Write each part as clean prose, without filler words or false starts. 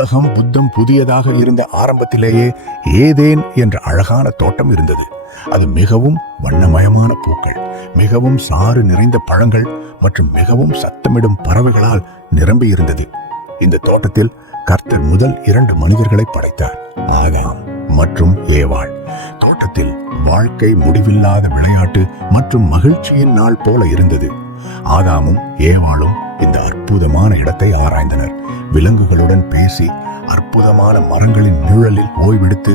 உலகம் புத்தம் புதியதாக இருந்த ஆரம்பத்திலேயே ஏதேன் என்ற அழகான தோட்டம் இருந்தது. அது மிகவும் வண்ணமயமான பூக்கள், மிகவும் சாறு நிறைந்த பழங்கள் மற்றும் மிகவும் சத்தமிடும் பறவைகளால் நிரம்பி இருந்தது. இந்த தோட்டத்தில் கர்த்தர் முதல் 2 மனிதர்களை படைத்தார், ஆதாம் மற்றும் ஏவாள். தோட்டத்தில் வாழ்க்கை முடிவில்லாத விளையாட்டு மற்றும் மகிழ்ச்சியின் நாள் போல இருந்தது. ஆதாமும் ஏவாளும் இந்த அற்புதமான இடத்தை ஆராய்ந்தனர். விலங்குகளுடன் பேசி, அற்புதமான மரங்களின் நிழலில் ஓய்வெடுத்து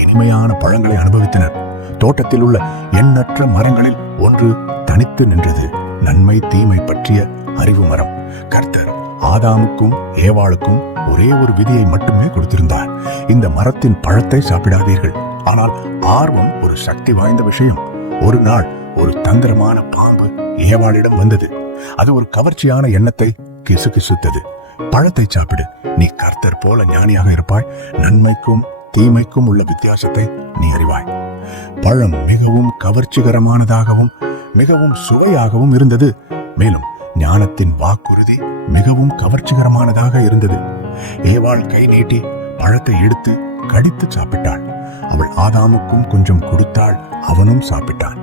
இனிமையான பழங்களை அனுபவித்தனர். தோட்டத்தில் உள்ள எண்ணற்ற மரங்களில் ஒன்று தனித்து நின்றது, நன்மை தீமை பற்றிய அறிவு மரம். கர்த்தர் ஆதாமுக்கும் ஏவாளுக்கும் ஒரே ஒரு விதியை மட்டுமே கொடுத்திருந்தார்: இந்த மரத்தின் பழத்தை சாப்பிடாதீர்கள். ஆனால் ஆர்வம் ஒரு சக்தி வாய்ந்த விஷயம். ஒரு நாள் ஒரு தந்திரமான பாம்பு ஏவாளிடம் வந்தது. அது ஒரு கவர்ச்சியான எண்ணத்தை கிசுகிசுத்தது. பழத்தை சாப்பிடு, நீ கர்த்தர் போல ஞானியாக இருப்பாய், நன்மைக்கும் தீமைக்கும் உள்ள வித்தியாசத்தை நீ அறிவாய். பழம் மிகவும் கவர்ச்சிகரமானதாகவும் மிகவும் சுவையாகவும் இருந்தது. மேலும் ஞானத்தின் வாக்குறுதி மிகவும் கவர்ச்சிகரமானதாக இருந்தது. ஏவாள் கை நீட்டி பழத்தை எடுத்து கடித்து சாப்பிட்டாள். அவள் ஆதாமுக்கும் கொஞ்சம் கொடுத்தாள், அவனும் சாப்பிட்டான்.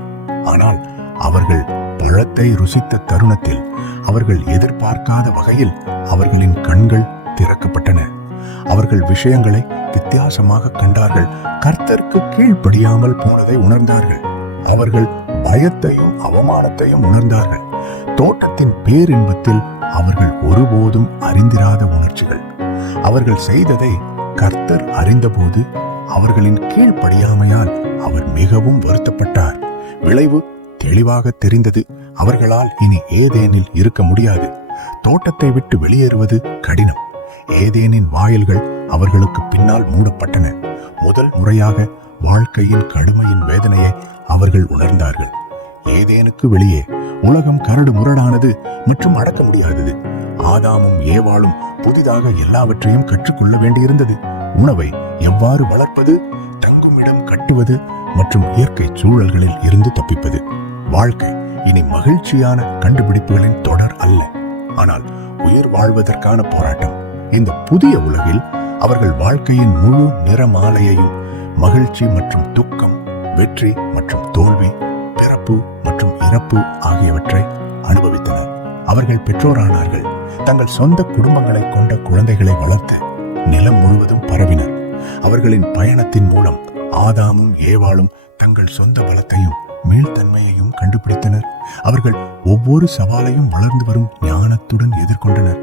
ஆனால் அவர்கள் பழத்தை ருசித்த தருணத்தில் அவர்கள் எதிர்பார்க்காத வகையில் அவர்களின் கண்கள் திறக்கப்பட்டன. அவர்கள் விஷயங்களை வித்தியாசமாக கண்டார்கள். கர்த்தருக்கு கீழ்ப்படியாமல் போனதை உணர்ந்தார்கள். அவர்கள் பயத்தையும் அவமானத்தையும் உணர்ந்தார்கள். தோட்டத்தின் பேரின்பத்தில் அவர்கள் ஒருபோதும் அறிந்திராத உணர்ச்சிகள். அவர்கள் செய்ததை கர்த்தர் அறிந்தபோது அவர்களின் கீழ்ப்படியாமையால் அவர் மிகவும் வருத்தப்பட்டார். விளைவு தெளிவாக தெரிந்தது. அவர்களால் இனி ஏதேனில் இருக்க முடியாது. தோட்டத்தை விட்டு வெளியேறுவது கடினம். ஏதேனின் வாயில்கள் அவர்களுக்கு பின்னால் மூடப்பட்டன. முதல் முறையாக வாழ்க்கையின் கடுமையின் வேதனையை அவர்கள் உணர்ந்தார்கள். ஏதேனுக்கு வெளியே உலகம் கரடு முரடானது மற்றும் அடக்க முடியாதது. ஆதாமும் ஏவாளும் புதிதாக எல்லாவற்றையும் கற்றுக்கொள்ள வேண்டியிருந்தது. உணவை எவ்வாறு வளர்ப்பது, தங்குமிடம் கட்டுவது மற்றும் இயற்கை சூழல்களில் இருந்து தப்பிப்பது. வாழ்க்கை இனி மகிழ்ச்சியான கண்டுபிடிப்புகளின் தொடர் அல்ல, ஆனால் உயிர் வாழ்வதற்கான போராட்டம். இந்த புதிய உலகில் அவர்கள் வாழ்க்கையின் முழு நிறமாலையையும், மகிழ்ச்சி மற்றும் துக்கம், வெற்றி மற்றும் தோல்வி, பிறப்பு மற்றும் இறப்பு ஆகியவற்றை அனுபவித்தனர். அவர்கள் பெற்றோரானார்கள். தங்கள் சொந்த குடும்பங்களை கொண்ட குழந்தைகளை வளர்த்து நிலம் முழுவதும் பரவினர். அவர்களின் பயணத்தின் மூலம் ஆதாமும் ஏவாளும் தங்கள் சொந்த பலத்தையும் மீள்தன்மையையும் கண்டுபிடித்தனர். அவர்கள் ஒவ்வொரு சவாலையும் வளர்ந்து வரும் ஞானத்துடன் எதிர்கொண்டனர்.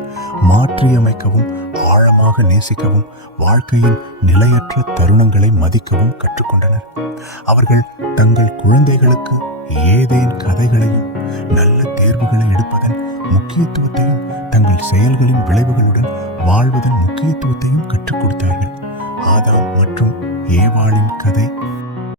மாற்றியமைக்கவும், ஆழமாக நேசிக்கவும், வாழ்க்கையின் நிலையற்ற தருணங்களை மதிக்கவும் கற்றுக்கொண்டனர். அவர்கள் தங்கள் குழந்தைகளுக்கு ஏதேன் கதைகளையும், நல்ல தேர்வுகளை எடுப்பதன் முக்கியத்துவத்தையும், தங்கள் செயல்களின் விளைவுகளுடன் வாழ்வதன் முக்கியத்துவத்தையும் கற்றுக் கொடுத்தார்கள். ஆதாம் மற்றும் ஏவாளின் கதை